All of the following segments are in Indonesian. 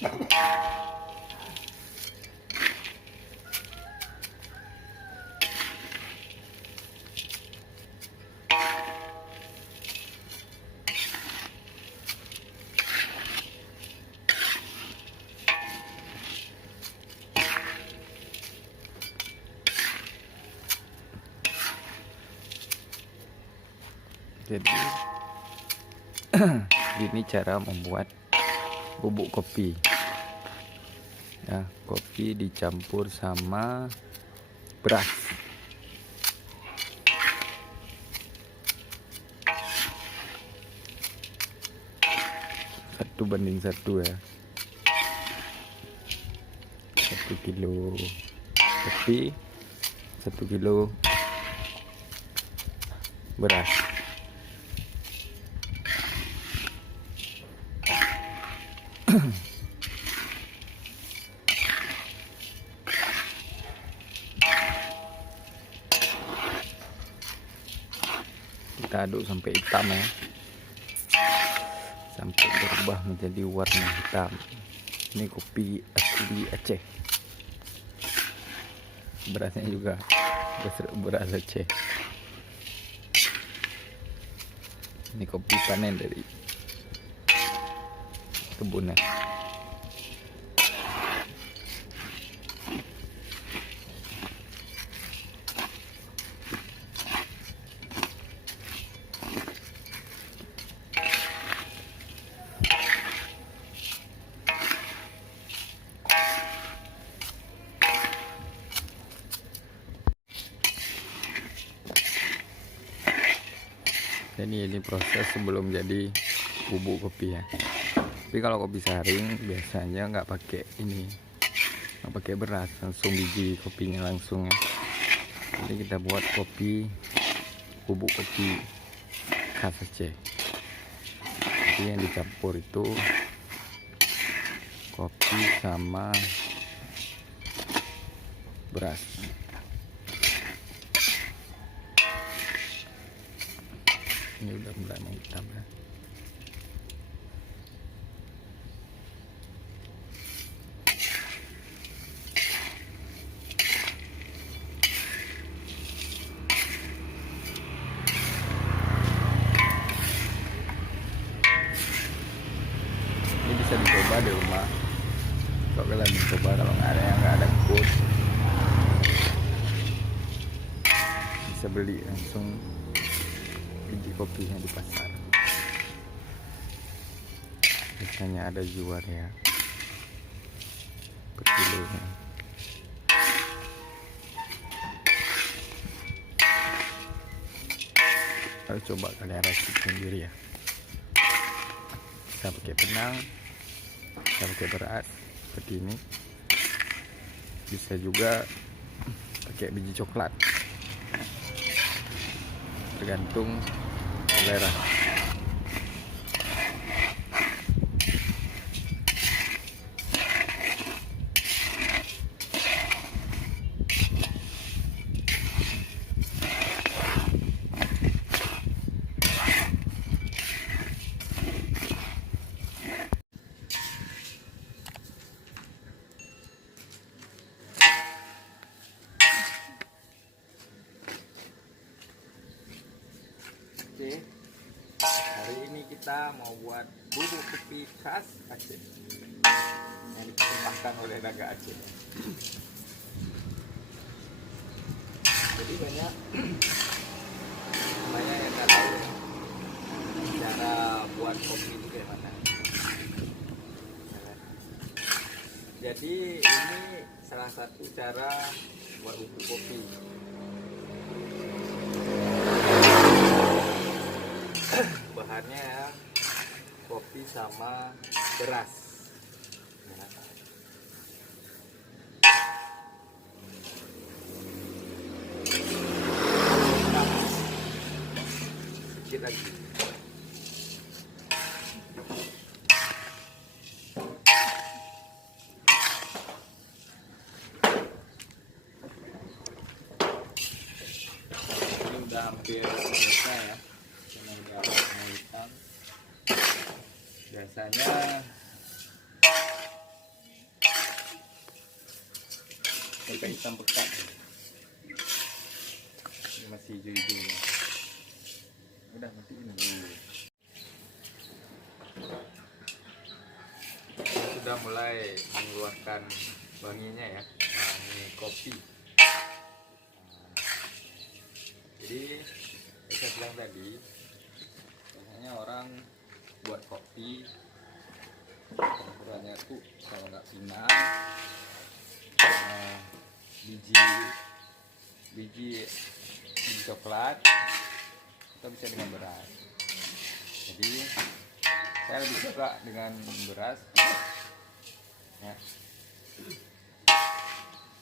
Jadi ini cara membuat bubuk kopi ya, kopi dicampur sama beras. Satu banding satu ya, 1 kilo kopi, 1 kilo beras. Kita aduk sampai hitam ya, sampai berubah menjadi warna hitam. Ini kopi asli Aceh, berasnya juga beras Aceh. Ini kopi panen dari kebunnya. Jadi ini proses sebelum jadi bubuk kopi ya. Tapi kalau kopi saring biasanya nggak pakai ini, nggak pakai beras, langsung biji kopinya langsung ya. Jadi kita buat kopi, bubuk kopi khas Aceh. Jadi yang dicampur itu kopi sama beras. Ini udah mulai menghitam ya. Ini bisa dicoba di rumah. Kalau kalian mencoba, kalau nggak ada yang nggak ada kebun, bisa beli langsung biji kopinya di pasar. Biasanya ada jual ya per kilonya. Harus coba kalian racik sendiri ya. Bisa pakai benang, bisa pakai beras seperti ini, bisa juga pakai biji coklat, tergantung selera. Oke, hari ini kita mau buat bubuk kopi khas Aceh yang dipersembahkan oleh Daga Aceh. Jadi banyak yang nggak tahu cara buat kopi itu kayak mana. Jadi ini salah satu cara buat bubuk kopi. Bahannya ya, kopi sama beras ya. Sedikit lagi. Ini udah hampir selesai ya. Hitam. Biasanya kayak hitam pekat. Ini masih hijau-hijau. Udah matiin dulu. Sudah mulai mengeluarkan wanginya ya, wangi kopi. Jadi saya bilang tadi, biasanya orang buat kopi ukurannya tuh kalau nggak pinang, biji coklat, kita bisa dengan beras. Jadi saya lebih suka dengan beras ya.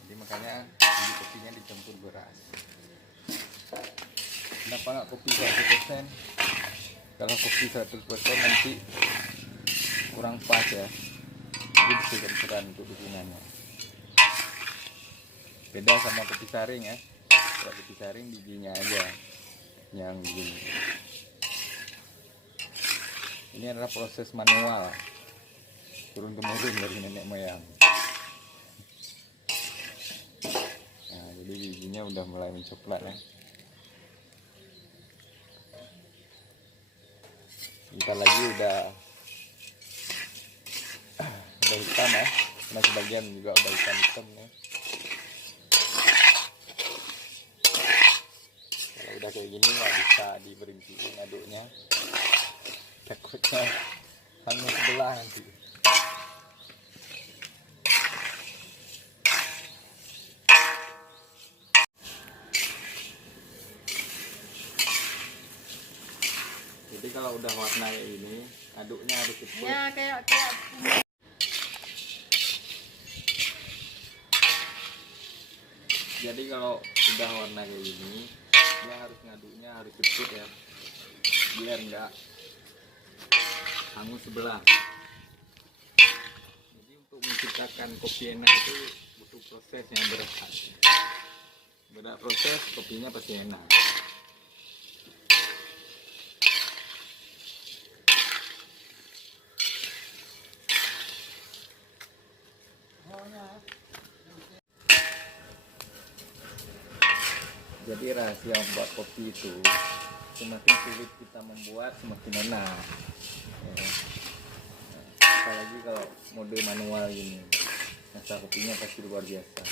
Jadi makanya biji kopinya dicampur beras. Kenapa nggak kopi 100%? Kalau kopi 100% nanti kurang pas ya. Jadi bisa campuran untuk dukungannya. Beda sama kopi saring ya. Kalau kopi saring bijinya aja yang begini. Ini adalah proses manual turun temurun dari nenek moyang. Nah, jadi bijinya udah mulai mencoklat ya. Bentar lagi udah hitam ya. Nah, sebagian juga udah hitam ya. Kalau udah kayak gini nggak bisa diberhentiin aduknya, takutnya hangus sebelah nanti. Jadi kalau udah warna kayak ini, aduknya harus cepat. Ya, kayak Jadi kalau udah warna kayak gini, dia harus ngaduknya harus cepet ya, biar enggak hangus sebelah. Jadi untuk menciptakan kopi enak itu butuh proses yang berat. Berat proses, kopinya pasti enak. Jadi rahasia membuat kopi itu, semakin sulit kita membuat semakin enak ya. Apalagi kalau mode manual gini, rasa kopinya pasti luar biasa.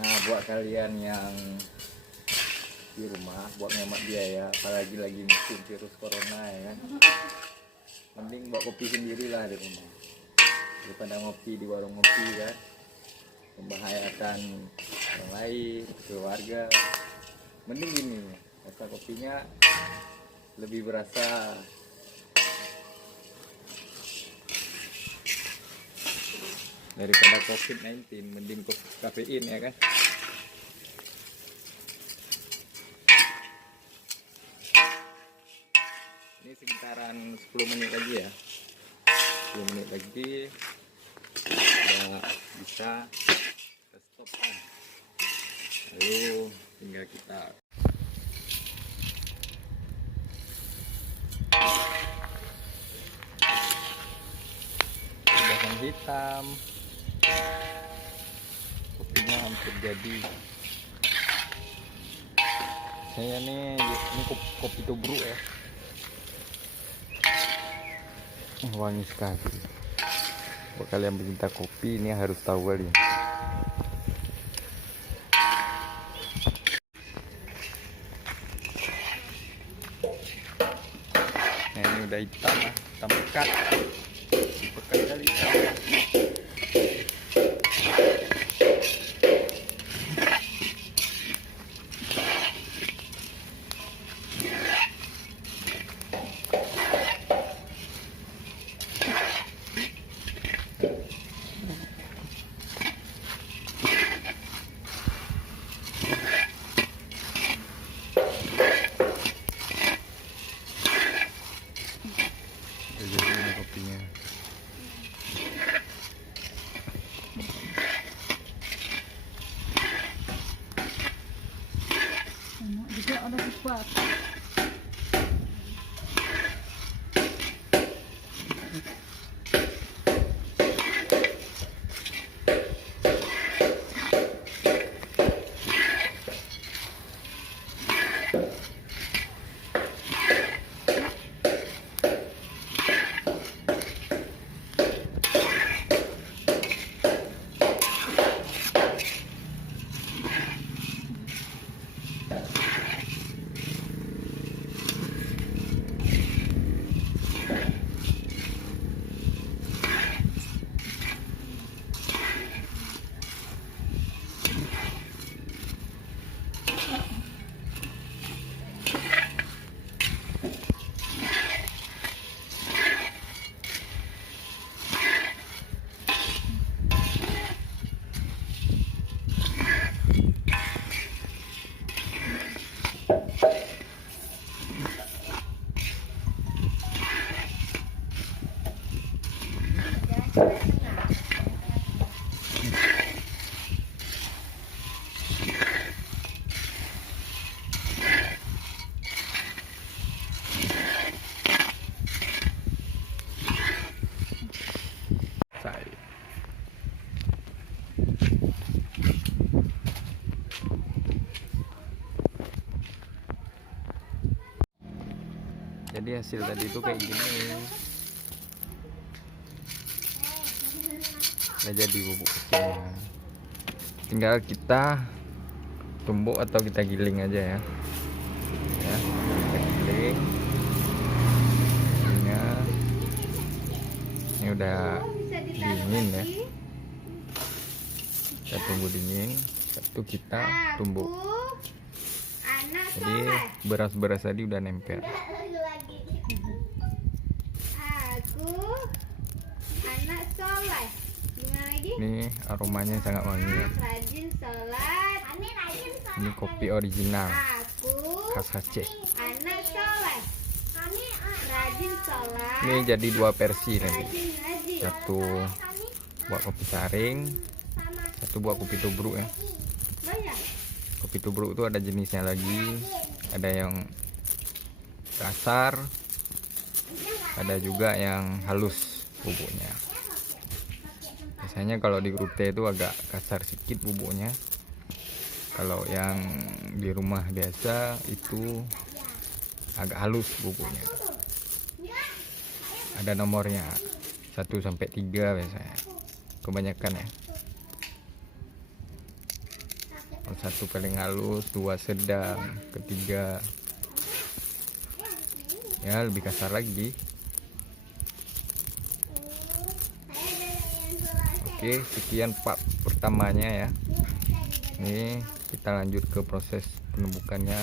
Nah, buat kalian yang di rumah buat ngemat biaya, apalagi lagi musim virus corona ya kan, mending buat kopi sendirilah di rumah daripada ngopi di warung kopi kan, membahayakan orang lain, keluarga. Mending gini, rasa kopinya lebih berasa. Daripada COVID-19, mending kafein ya kan. Ini sekitaran 10 menit lagi ya, 10 menit lagi udah bisa kita stop on. Lalu tinggal kita udah hitam, kopinya hampir jadi. Saya nih, ini kopi tubruk ya, wangi sekali. Buat kalian pecinta kopi ini harus tahu kali. Nah, ini udah hitam lah, hitam pekat kali. Ini kopinya. juga ada cepat. Saya. Jadi hasil tadi itu kayak gini. Udah jadi bubuk kopinya. Tinggal kita tumbuk atau kita giling aja ya. Ya, kita giling. Ini udah dingin ya. Kita tunggu dingin. Satu kita tumbuk. Jadi beras-beras tadi udah nempel. Aku anak soleh. Gimana lagi? Ini aromanya sangat wangi ya. Rajin sholat. Ini kopi original Aku khas Aceh. anak soleh. Rajin sholat. Ini jadi dua versi nanti. Rajin. Satu buat kopi saring, satu buat kopi tubruk ya. Banyak. Kopi tubruk itu ada jenisnya lagi, ada yang kasar, ada juga yang halus bubuknya. Biasanya kalau di grup teh itu agak kasar sedikit bubuknya. Kalau yang di rumah biasa itu agak halus bubuknya. Ada nomornya 1 sampai 3 biasanya. Kebanyakan ya. Kalau 1 paling halus, 2 sedang, ketiga ya lebih kasar lagi. Oke, sekian part pertamanya ya. Ini kita lanjut ke proses penumbukannya.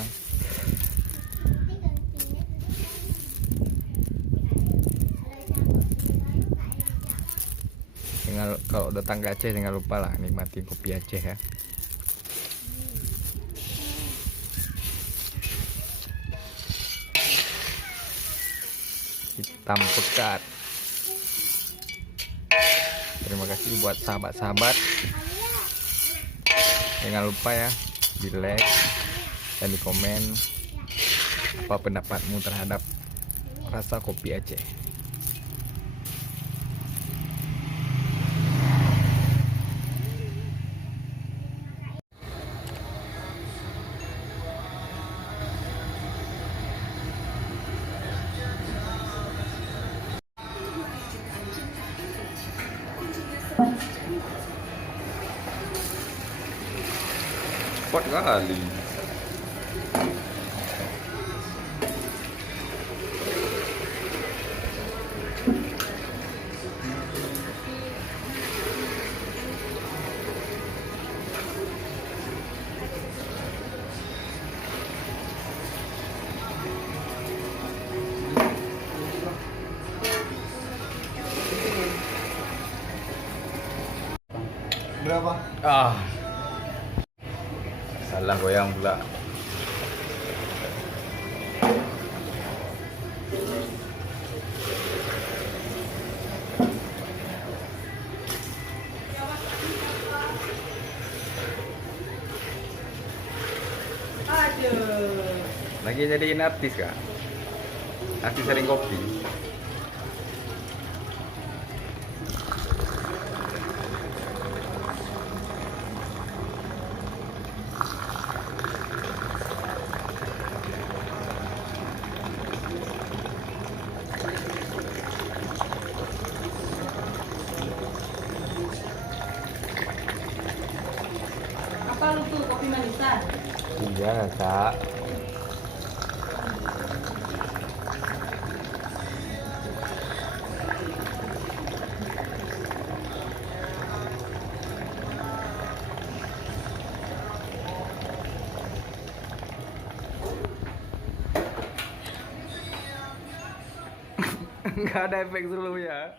Kalau datang ke Aceh jangan lupa lah nikmati kopi Aceh ya. Hitam pekat. Terima kasih buat sahabat-sahabat. Jangan lupa ya di like dan di komen apa pendapatmu terhadap rasa kopi Aceh. Cepat kali. Berapa? Salah goyang pula. Lagi jadiin artis kak? Artis sering kopi. Apa lu tuh kopi manisan? Iya kak. Nggak ada efek slow ya.